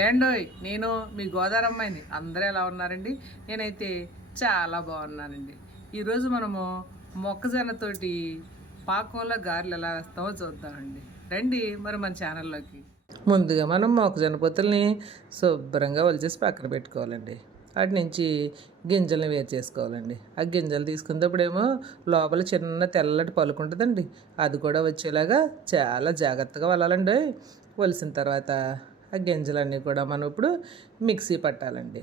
ఏండోయ్ నేను మీ గోదావరి అమ్మాయిని. అందరూ ఎలా ఉన్నారండి? నేనైతే చాలా బాగున్నానండి. ఈరోజు మనము మొక్కజొన్నతోటి పాకంలో గారెలు ఎలా వేస్తామో చూద్దామండి. రండి మరి మన ఛానల్లోకి. ముందుగా మనం మొక్కజొన్న పొత్తుల్ని శుభ్రంగా ఒలిచేసి పక్కన పెట్టుకోవాలండి. వాటి నుంచి గింజల్ని వేరు చేసుకోవాలండి. ఆ గింజలు తీసుకున్నప్పుడేమో లోపల చిన్న తెల్లటి పలుకు ఉంటుందండి, అది కూడా వచ్చేలాగా చాలా జాగ్రత్తగా వలాలండి. ఒలిసిన తర్వాత ఆ గింజలన్నీ కూడా మనం ఇప్పుడు మిక్సీ పట్టాలండి.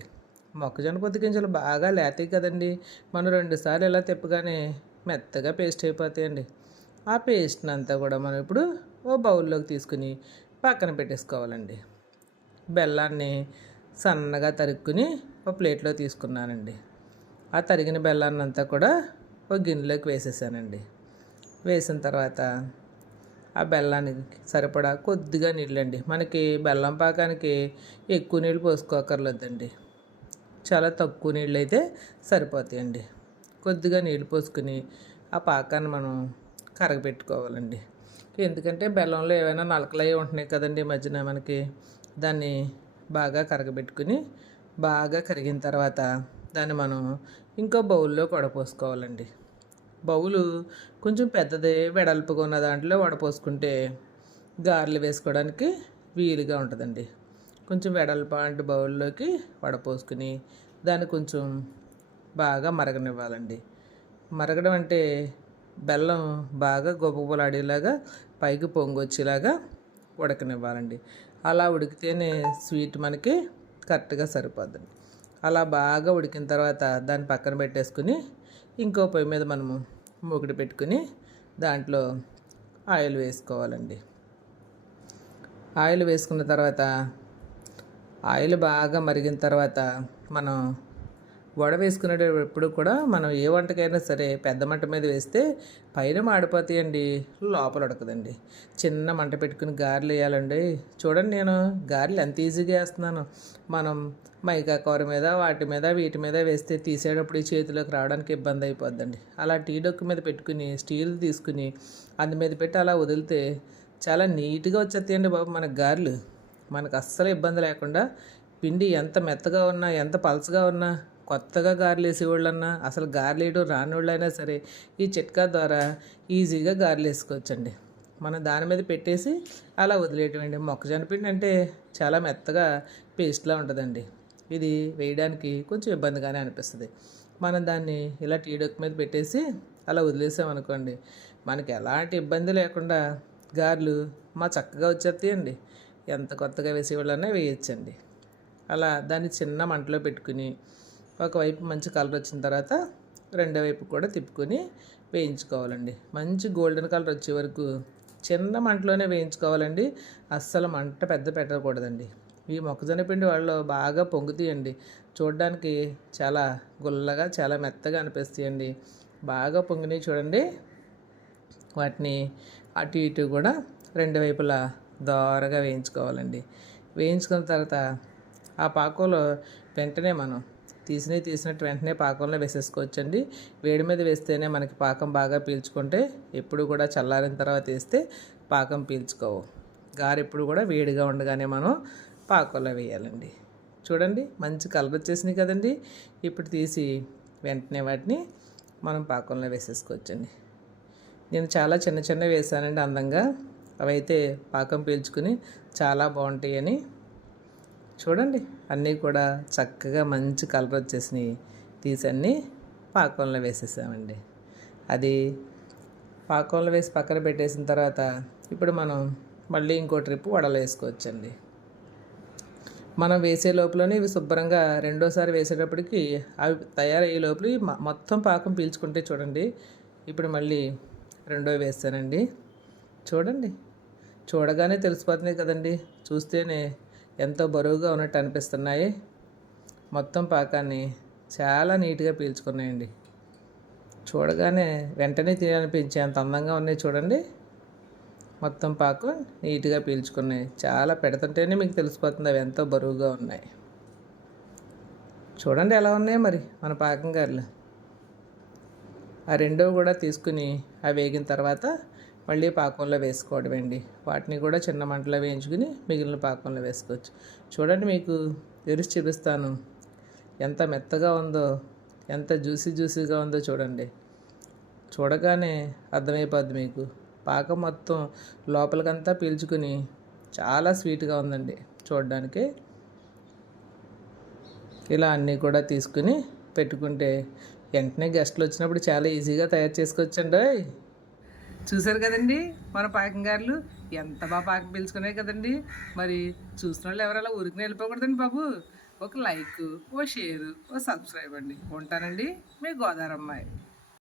మొక్కజొన్న పొత్తు గింజలు బాగా లేతాయి కదండి, మనం 2 సార్లు ఇలా తిప్పగానే మెత్తగా పేస్ట్ అయిపోతాయండి. ఆ పేస్ట్ని అంతా కూడా మనం ఇప్పుడు ఓ బౌల్లోకి తీసుకుని పక్కన పెట్టేసుకోవాలండి. బెల్లాన్ని సన్నగా తరుక్కుని ఒక ప్లేట్లో తీసుకున్నానండి. ఆ తరిగిన బెల్లాన్ని అంతా కూడా ఒక గిన్నెలోకి వేసేసానండి. వేసిన తర్వాత ఆ బెల్లానికి సరిపడా కొద్దిగా నీళ్ళండి. మనకి బెల్లం పాకానికి ఎక్కువ నీళ్ళు పోసుకోకర్లేదండి, చాలా తక్కువ నీళ్ళు అయితే సరిపోతాయండి. కొద్దిగా నీళ్ళు పోసుకుని ఆ పాకాన్ని మనం కరగబెట్టుకోవాలండి. ఎందుకంటే బెల్లంలో ఏవైనా నలకలు అవి ఉంటున్నాయి కదండి మధ్యన మనకి. దాన్ని బాగా కరగబెట్టుకుని బాగా కరిగిన తర్వాత దాన్ని మనం ఇంకో బౌల్లో వడపోసుకోవాలండి. బౌలు కొంచెం పెద్దది వెడల్పుగా ఉన్న దాంట్లో వడపోసుకుంటే గారెలు వేసుకోవడానికి వీలుగా ఉంటుందండి. కొంచెం వెడల్పాంటి బౌల్లోకి వడపోసుకుని దాన్ని కొంచెం బాగా మరగనివ్వాలండి. మరగడం అంటే బెల్లం బాగా గొప్పలాడేలాగా పైకి పొంగొచ్చేలాగా ఉడకనివ్వాలండి. అలా ఉడికితేనే స్వీట్ మనకి కరెక్ట్గా సరిపోద్దండి. అలా బాగా ఉడికిన తర్వాత దాన్ని పక్కన పెట్టేసుకుని ఇంకో పొయ్యి మీద మనము మూకుడు పెట్టుకుని దాంట్లో ఆయిల్ వేసుకోవాలండి. ఆయిల్ వేసుకున్న తర్వాత ఆయిల్ బాగా మరిగిన తర్వాత మనం వడ వేసుకునేటప్పుడు కూడా మనం ఏ వంటకైనా సరే పెద్ద మంట మీద వేస్తే పైన మాడిపోతాయండి, లోపల ఉడకదండి. చిన్న మంట పెట్టుకుని గారెలు వేయాలండి. చూడండి, నేను గారెలు ఎంత ఈజీగా వేస్తున్నాను. మనం మైకా కూర మీద వీటి మీద వేస్తే తీసేటప్పుడు ఈ చేతిలోకి రావడానికి ఇబ్బంది అయిపోద్దండి. అలా టీ డొక్కు మీద పెట్టుకుని స్టీల్ తీసుకుని అందు మీద పెట్టి అలా వదిలితే చాలా నీట్గా వచ్చేస్తాయండి బాబు మన గారెలు. మనకు అస్సలు ఇబ్బంది లేకుండా పిండి ఎంత మెత్తగా ఉన్నా ఎంత పలచగా ఉన్నా కొత్తగా గారెలు వేసేవాళ్ళన్నా అసలు గారెలు వేయడం రాని వాళ్ళైనా సరే ఈ చిట్కా ద్వారా ఈజీగా గారెలు వేసుకోవచ్చండి. మనం దాని మీద పెట్టేసి అలా వదిలేయటమండి. మొక్కజొన్న పిండి అంటే చాలా మెత్తగా పేస్ట్లా ఉంటుందండి. ఇది వేయడానికి కొంచెం ఇబ్బందిగానే అనిపిస్తుంది. మనం దాన్ని ఇలా టీ డొక్కు మీద పెట్టేసి అలా వదిలేసామనుకోండి, మనకి ఎలాంటి ఇబ్బంది లేకుండా గారెలు చక్కగా వచ్చేస్తాయండి. ఎంత కొత్తగా వేసేవాళ్ళన్నా వేయచ్చండి. అలా దాన్ని చిన్న మంటలో పెట్టుకుని ఒకవైపు మంచి కలర్ వచ్చిన తర్వాత రెండో వైపు కూడా తిప్పుకొని వేయించుకోవాలండి. మంచి గోల్డెన్ కలర్ వచ్చే వరకు చిన్న మంటలోనే వేయించుకోవాలండి. అస్సలు మంట పెద్ద పెట్టకూడదండి. ఈ మొక్కజొన్న పిండి వాళ్ళు బాగా పొంగుతాయండి. చూడడానికి చాలా గుల్లగా చాలా మెత్తగా అనిపిస్తాయండి. బాగా పొంగినాయి చూడండి. వాటిని అటు ఇటు కూడా రెండు వైపులా దోరగా వేయించుకోవాలండి. వేయించుకున్న తర్వాత ఆ పాకంలో వెంటనే మనం తీసినట్టు వెంటనే పాకంలో వేసేసుకోవచ్చండి. వేడి మీద వేస్తేనే మనకి పాకం బాగా పీల్చుకుంటే, ఎప్పుడు కూడా చల్లారిన తర్వాత వేస్తే పాకం పీల్చుకోవు. గారె ఎప్పుడు కూడా వేడిగా ఉండగానే మనం పాకంలో వేయాలండి. చూడండి, మంచి కలర్ వచ్చేసినాయి కదండి. ఇప్పుడు తీసి వెంటనే వాటిని మనం పాకంలో వేసేసుకోవచ్చండి. నేను చాలా చిన్న వేసానండి అందంగా. అవైతే పాకం పీల్చుకుని చాలా బాగుంటాయని. చూడండి, అన్నీ కూడా చక్కగా మంచి కలర్ వచ్చేసినాయి. తీసి అన్నీ పాకంలో వేసేసామండి. అది పాకంలో వేసి పక్కన పెట్టేసిన తర్వాత ఇప్పుడు మనం మళ్ళీ ఇంకో ట్రిప్ వడలు వేసుకోవచ్చండి. మనం వేసే లోపలనే ఇవి శుభ్రంగా రెండోసారి వేసేటప్పటికి అవి తయారయ్యే లోపల మొత్తం పాకం పీల్చుకుంటే చూడండి. ఇప్పుడు మళ్ళీ రెండోవి వేస్తానండి. చూడండి, చూడగానే తెలిసిపోతున్నాయి కదండి. చూస్తేనే ఎంతో బరువుగా ఉన్నట్టు అనిపిస్తున్నాయి. మొత్తం పాకాన్ని చాలా నీట్గా పీల్చుకున్నాయండి. చూడగానే వెంటనే తినాలనిపించే అంత అందంగా ఉన్నాయి చూడండి. మొత్తం పాకు నీట్గా పీల్చుకున్నాయి. చాలా పెడుతుంటేనే మీకు తెలిసిపోతుంది అవి ఎంతో బరువుగా ఉన్నాయి. చూడండి ఎలా ఉన్నాయో మరి మన పాకం గారెలు. ఆ రెండో కూడా తీసుకుని అవి వేగిన తర్వాత మళ్ళీ పాకంలో వేసుకోవడమండి. వాటిని కూడా చిన్న మంటలో వేయించుకుని మిగిలిన పాకంలో వేసుకోవచ్చు. చూడండి, మీకు తెరిచి చూపిస్తాను. ఎంత మెత్తగా ఉందో, ఎంత జ్యూసీగా ఉందో చూడండి. చూడగానే అర్థమైపోద్ది మీకు. పాకం మొత్తం లోపలికంతా పీల్చుకుని చాలా స్వీట్గా ఉందండి చూడడానికి. ఇలా అన్నీ కూడా తీసుకుని పెట్టుకుంటే వెంటనే గెస్ట్లు వచ్చినప్పుడు చాలా ఈజీగా తయారు చేసుకోవచ్చండి. చూసారు కదండి మన పాకంగారులు ఎంత బాగా పాకం పీల్చుకున్నాయి కదండి. మరి చూసిన వాళ్ళు ఎవరైనా ఊరికి వెళ్ళిపోకూడదండి బాబు. ఒక లైక్, ఓ షేరు, ఓ సబ్స్క్రైబ్ అండి. ఉంటానండి, మీ గోదావరమ్మాయి.